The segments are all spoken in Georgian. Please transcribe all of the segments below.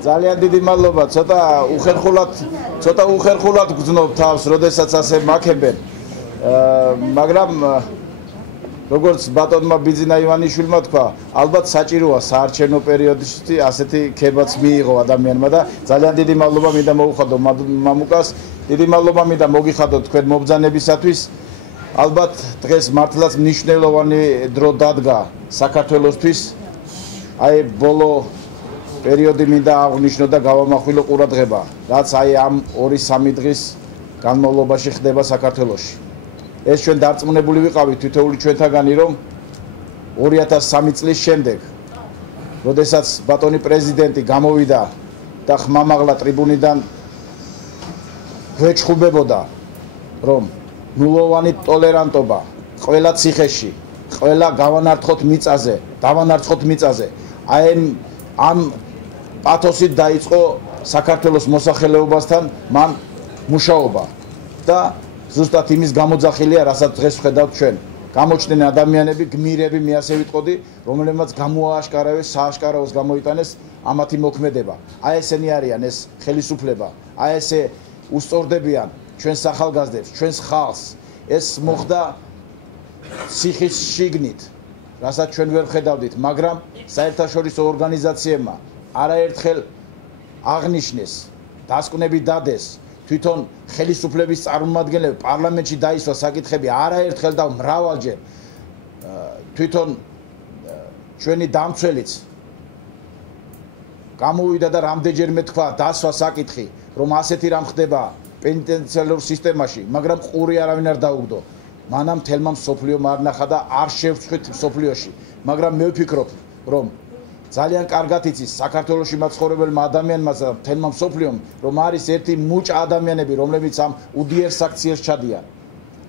ძალიან დიდი მადლობა, ცოტა უხერხულად გძნობ თავს, როდესაც ასე მაქებენ. მაგრამ როგორც ბატონმა ბიძინა ივანიშვილმა თქვა, ალბათ საჭიროა საარჩევნო პერიოდში ასეთი ქებაც მიიღო ადამიანმა და ძალიან დიდი მადლობა მინდა მოუხადო მამუკას. დიდი მადლობა მინდა მოგიხადოთ თქვენ მობრძანებისათვის. ალბათ დღეს მართლაც მნიშვნელოვანი დრო დადგა საქართველოსთვის. აი ბოლო პერიოდი მინდა აღნიშნო და გავამახვილო ყურადღება, რაც აი ამ 2-3 დღის განმავლობაში ხდება საქართველოში. ეს ჩვენ დარწმუნებული ვიყავით თითოეული ჩვენთაგანი, რომ 2003 წლის შემდეგ, როდესაც ბატონი პრეზიდენტი გამოვიდა და ხმამაღლა ტრიბუნიდან გვეჩხუბებოდა, რომ ნულოვანი ტოლერანტობა ყველა ციხეში, ყველა გავანარცხოთ მიწაზე. აი ამ პათოსით დაიწყო საქართველოს მოსახლეობასთან მან მუშაობა და ზუსტად იმის გამოძახილია, რასაც დღეს ვხედავთ ჩვენ. გამოჩნდნენ ადამიანები, გმირები, მე ასე ვიტყოდი, რომლებმაც გამოააშკარავეს, სააშკარაოს გამოიტანეს ამათი მოქმედება. აი ესენი არიან ეს ხელისუფლება, აი ესე უსწორდებიან ჩვენს ახალგაზრდებს, ჩვენს ხალხს. ეს მოხდა ციხის შიგნით, რასაც ჩვენ ვერ ვხედავდით, მაგრამ საერთაშორისო ორგანიზაციებმა არაერთხელ აღნიშნეს, დასკვნები დადეს, თვითონ ხელისუფლების წარმომადგენლები პარლამენტში დაისვა საკითხები არაერთხელ და მრავალჯერ. თვითონ ჩვენი დამცველიც გამოვიდა და რამდენჯერმე თქვა, დასვა საკითხი, რომ ასეთი რამ ხდება პენიტენციარულ სისტემაში, მაგრამ ყური არავინ არ დაუგდო. მანამ თელმა მსოფლიომ არ ნახა და არ შევწყვით მსოფლიოში. მაგრამ მე ვფიქრობ, რომ ძალიან კარგად იცის საქართველოში მაცხოვრებელმა ადამიანმა და თელმა მსოფლიომ, რომ არის ერთი მუჭა ადამიანები, რომლებიც ამ უდიერ საქციელს ჩადიან.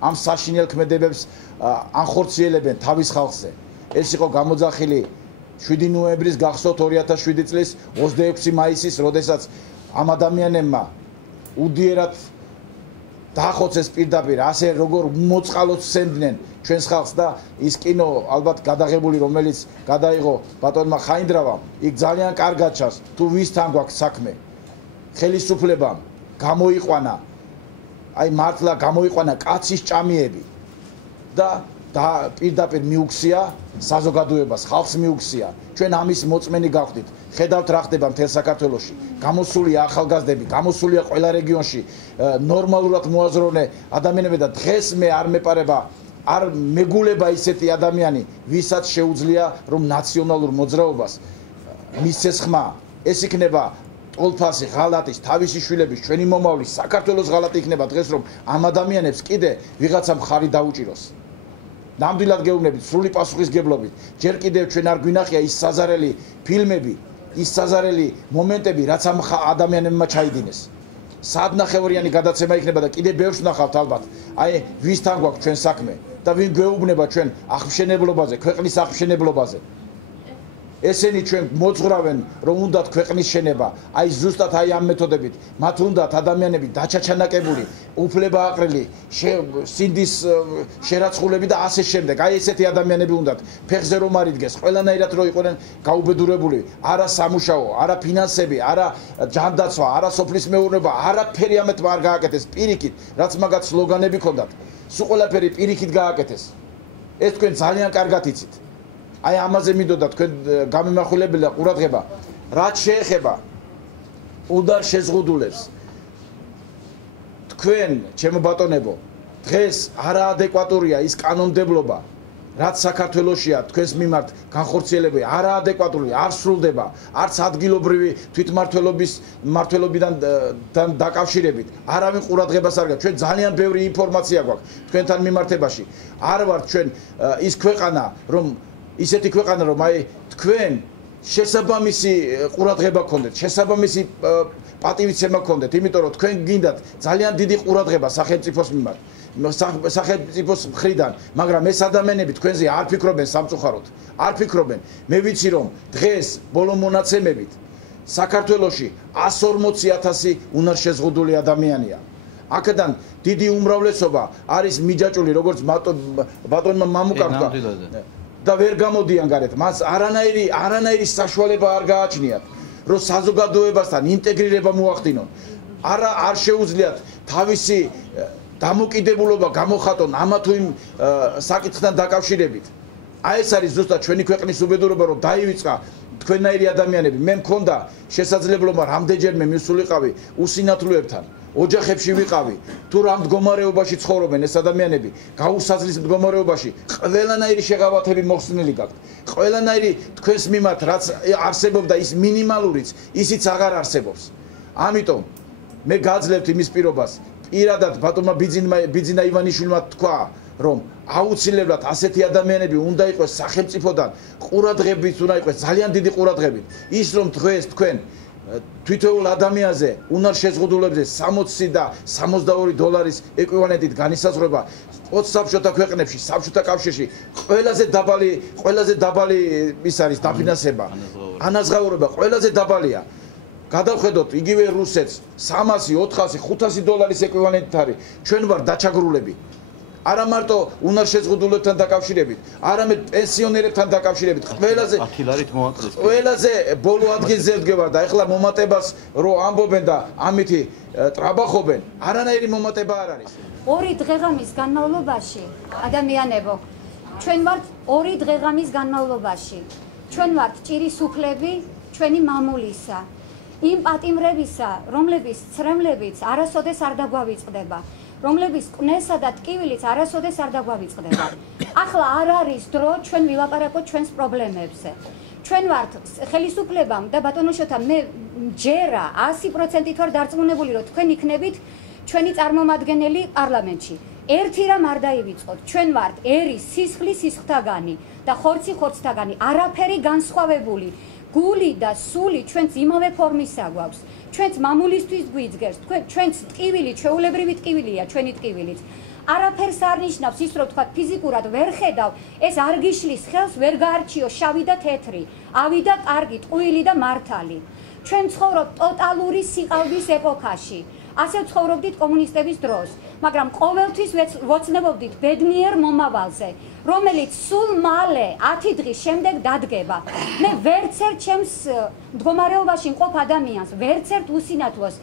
ამ საშინელ ქმედებებს ანხორციელებენ თავის ხალხზე. ეს იყო გამოძახილი 7 ნოემბრის გახსოვთ 2007 წლის 26 მაისის, როდესაც ამ ადამიანებმა უდიერად დაახოცეს პირდაპირ, ასე როგორ მოწყალოთ სცემდნენ ჩვენს ხალხს და ის კინო ალბათ გადაღებული, რომელიც გადაიღო ბატონმა ხაინდრავამ, იქ ძალიან კარგად ჩანს თუ ვისთან გვაქვს საქმე. ხელისუფლებამ გამოიყვანა, აი მართლა გამოიყვანა კაცის ჭამიები და პირდაპირ მიუქცია საზოგადოებას, ხალხს მიუქცია. ჩვენ ამის მოწმენი გავხდით. ხედავთ რა ხდება მთელ საქართველოში. გამოსულია ახალგაზრდები, გამოსულია ყველა რეგიონში, ნორმალურად მოაზროვნე ადამიანები და დღეს მე არ მეპარება, არ მეგულება ისეთი ადამიანი, ვისაც შეუძლია რომ ნაციონალურ მოძრაობას მისცეს ხმა. ეს იქნება ტოლფასი, ღალატის, თავისი შვილების, ჩვენი მომავლის, საქართველოს ღალატი იქნება დღეს, რომ ამ ადამიანებს კიდე ვიღაცა მხარი დაუჭიროს. ნამდვილად გეუბნებით, სრული პასუხისგებლობით. ჯერ კიდევ ჩვენ არ გვინახია ის საზარელი ფილმები, ის საზარელი მომენტები, რაც ამ ადამიანებმა ჩაიდინეს. საათნახევრიანი გადაცემა იქნება და კიდე ბევრს ვნახავთ ალბათ. აი ვისთან გვაქვს ჩვენ საქმე და ვინ გვეუბნება ჩვენ აღმშენებლობაზე, ქვეყნის აღმშენებლობაზე. ესენი ჩვენ მოძღვრავენ, რომ უნდათ ქვეყნის შენება, აი ზუსტად აი ამ მეთოდებით. მათ უნდათ ადამიანები დაჩაჩანაკებული, უფლება აყრილი, სინდის შერაცხულები და ასე შემდეგ. აი ესეთი ადამიანები უნდათ ფეხზე რომ არ იდგეს, ყველანაირად რომ იყვნენ გაუბედურებული, არა სამუშაო, არა ფინანსები, არა ჯანდაცვა, არა სოფლის მეურნეობა, არაფერი ამეთმა არ გააკეთეს პირიქით, რაც მაგათ სლოგანები ქონდათ. სულ ყველაფერი პირიქით გააკეთეს. ეს თქვენ ძალიან კარგად იცით. აი ამაზე მინდოდა თქვენ გამიმახვილებელი ყურადღება. რაც შეეხება უდარ შეზღუდულებს. თქვენ, ჩემო ბატონებო, დღეს არაადეკვატურია ის კანონმდებლობა, რაც საქართველოშია თქვენს მიმართ განხორციელებული, არაადეკვატურია, არ სრულდება, არც ადგილობრივი თვითმმართველობიდან დაკავშირებით. არავინ ყურადღებას არ გაქვს. ჩვენ ძალიან ბევრი ინფორმაცია გვაქვს თქვენთან მიმართებაში. არ ვართ ჩვენ ის ქვეყანა, რომ ისეთი ქვეყანა, რომ აი თქვენ შესაბამისი ყურადღება გქონდეთ, შესაბამისი პატივიცემა გქონდეთ, იმიტომ რომ თქვენ გინდათ ძალიან დიდი ყურადღება სახელმწიფოს მიმართ, სახელმწიფოს მხრიდან, მაგრამ ეს ადამიანები თქვენზე არ ფიქრობენ სამწუხაროდ, არ ფიქრობენ. მე ვიცი რომ დღეს ბოლო მონაცემებით საქართველოში 140,000 უნარშეზღუდული ადამიანია. აქედან დიდი უმრავლესობა არის მიჯაჭვული, როგორც ბატონმა მამუკამ თქვა. და ვერ გამოდიან გარეთ. მას არანაირი საშუალება არ გააჩნიათ, რომ საზოგადოებასთან ინტეგრირება მოახდინონ. არ შეუძლიათ თავისი დამოკიდებულობა გამოხატონ ამა თუ იმ საკითხთან დაკავშირებით. აი ეს არის ზუსტად ჩვენი ქვეყნის უბედურება, რომ დაივიწყა თქვენნაირი ადამიანები. მე მქონდა შესაძლებლობა რამდენჯერმე მისულიყავი უსინათლოებთან, ოჯახებში ვიყავი, თუ რა მდგომარეობაში ცხოვრობენ ეს ადამიანები, გაუსაძლის მდგომარეობაში, ყველანაირი შეღავათები მოხსნილი გაქვთ. ყველანაირი თქვენს მიმართ რაც არსებობდა ის მინიმალურიც, ისიც აღარ არსებობს. ამიტომ მე გაძლევთ იმის პირობას, პირადად ბატონმა ბიძინა ივანიშვილმა თქვა, რომ აუცილებლად ასეთი ადამიანები უნდა იყოს სახელმწიფოდან ყურადღებით, უნდა იყოს ძალიან დიდი ყურადღებით. ის რომ დღეს თქვენ თვითოეულ ადამიანზე უნარ შეზღუდულებზე 60 და 62 დოლარის ეკვივალენტით განისაზღვრება 20 საბჭოთა ქვეყნებში, საბჭოთა კავშირში ყველაზე დაბალი ის არის დაფინანსება, ანაზღაურება ყველაზე დაბალია. გადავხედოთ იგივე რუსეთს 300, 400, 500 დოლარის ეკვივალენტით არის. ჩვენ ვარ დაჩაგრულები. არა მარტო უნარ შეზღუდულებთან დაკავშირებით, არამედ პენსიონერებთან დაკავშირებით. ყველაზე ბოლო ადგილზე ვდგება და ეხლა მომატებას რო ამბობენ და ამითი ტრაბახობენ, არანაირი მომატება არ არის. 2 დღეღამის განმავლობაში ადამიანებო, ჩვენ ვართ 2 დღეღამის განმავლობაში. ჩვენ ვართ ჭირის უფლები ჩვენი მამულისა. იმ პატიმრებისა, რომლების ცრემლებიც არასოდეს არ დაგვავიწყდება. რომლების კვნესა და ტკივილიც არასოდეს არ დაგვავიწყდება. ახლა არ არის დრო ჩვენ ვილაპარაკოთ ჩვენს პრობლემებზე. ჩვენ ვართ ხელისუფლებამ და ბატონო შოთა მე ჯერა 100%-ით ვარ დარწმუნებული, რომ თქვენ იქნებით ჩვენი წარმომადგენელი პარლამენტში. ერთი რამ არ დაივიწყოთ. ჩვენ ვართ ერი სისხლის სისხლთაგანი და ხორცი ხორცთაგანი, არაფერი განსხვავებული. გული და სული ჩვენც იმავე ფორმისა გვაქვს. ჩვენც მამულისთვის გვიძგერს, ჩვენც ტკივილი, ჩვეულებრივი ტკივილია, ჩვენი ტკივილიც. არაფერს არ ნიშნავს ის, რომ თქვა ფიზიკურად ვერ ხედავ, ეს არ გიშლის ხელს, ვერ გაარჩიო შავი და თეთრი, ავი და კარგი, ტყუილი და მართალი. ჩვენ ცხოვრობთ ტოტალური სიყალბის ეპოქაში. ასე ცხოვრობდით კომუნისტების დროს, მაგრამ ყოველთვის ვოცნებობდით ბედნიერ მომავალზე, რომელიც სულ მალე 10 დღის შემდეგ დადგება. მე ვერცერთ ჩემს მდგომარეობაში მყოფ ადამიანს, ვერცერთ უსინათლოს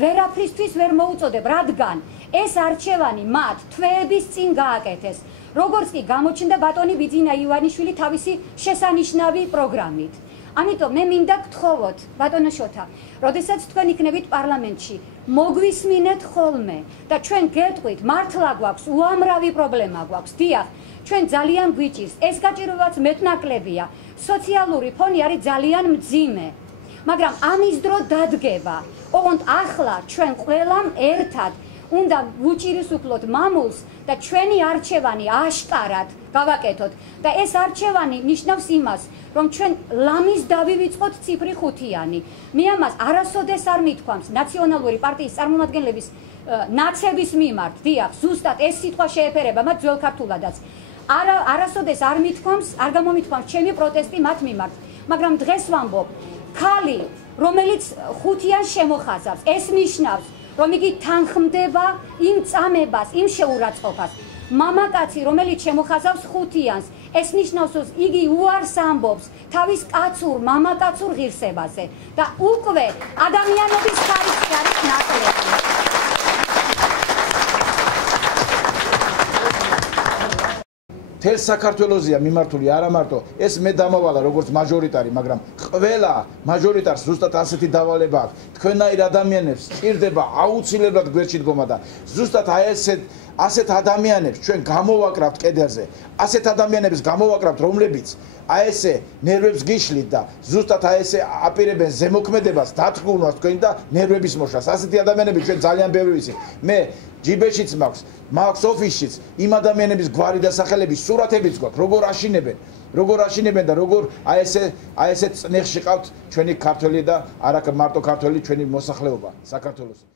ვერაფრისთვის ვერ მოუწოდებ, რადგან ეს არჩევანი მათ თვეების წინ გააკეთეს, როგორც კი გამოჩნდა ბატონი ბიძინა ივანიშვილი თავისი შესანიშნავი პროგრამით. ამიტომ მე მინდა გთხოვოთ, ბატონო შოთა, როდესაც თქვენ იქნებით პარლამენტში, მოგვისმინეთ ხოლმე და ჩვენ გეტყვით, მართლა გვაქვს უამრავი პრობლემა გვაქვს. დიახ, ჩვენ ძალიან გვიჭირს, ეს გაჭირვებაც მეტნაკლებია. სოციალური ფონი არის ძალიან მძიმე. მაგრამ ამის დრო დადგება. ოღონდ ახლა ჩვენ ყველამ ერთად უნდა ვუჭირისუფლოთ მამულს და ჩვენი არჩევანი აშკარად გავაკეთოთ და ეს არჩევანი ნიშნავს იმას, რომ ჩვენ ლამის დავივიწყოთ ციფრი 5-იანი. მე ამას არასოდეს არ მithქვამს ნაციონალური პარტიის წარმომადგენლების ნაცების მიმართ. დიახ, ზუსტად ეს სიტყვა შეეფერება მათ ძველ ქართულადაც. არასოდეს არ მithქვამს, არ გამომithქვამს ჩემი პროტესტი მათ მიმართ. მაგრამ დღეს ვამბობ, ქალი, რომელიც 5-იანს შემოხაზავს, ეს ნიშნავს რომ იგი თანხმდება იმ წამებას, იმ შეურაცხყოფას. მამაკაცი, რომელიც შემოხაზავს 5-იანს, ეს ნიშნავს, რომ იგი უარს ამბობს თავის კაცურ, მამაკაცურ ღირსებაზე და უკვე ადამიანების ხარისხი არის ნაკლები. თელ საქართველოსია მიმართული არა მარტო ეს მე დამავალა როგორც მაჟორიტარი, მაგრამ ყველა მაჟორიტარს ზუსტად ასეთი დავალება აქვს. თქვენაირ ადამიანებს სჭირდება აუცილებლად გვერდში დგომა და ზუსტად აი ასეთ ადამიანებს ჩვენ გამოვაკრავთ კედელზე. ასეთ ადამიანებს გამოვაკრავთ, რომლებიც აი ესე ნერვებს გიშლით და ზუსტად აი ესე აპირებენ ზემოქმედებას, დათრგუნვას თქვენ და ნერვების მოშლას. ასეთი ადამიანები ჩვენ ძალიან ბევრი ვიცი. მე ჯიბეშიც მაქვს ოფისშიც იმ ადამიანების გვარი და სახელები, სურათებიც გვაქვს, როგორ აშინებენ და როგორ აი ესე წნეხში ყავთ ჩვენი ქართველი და არა მარტო ქართველი ჩვენი მოსახლეობა საქართველოს.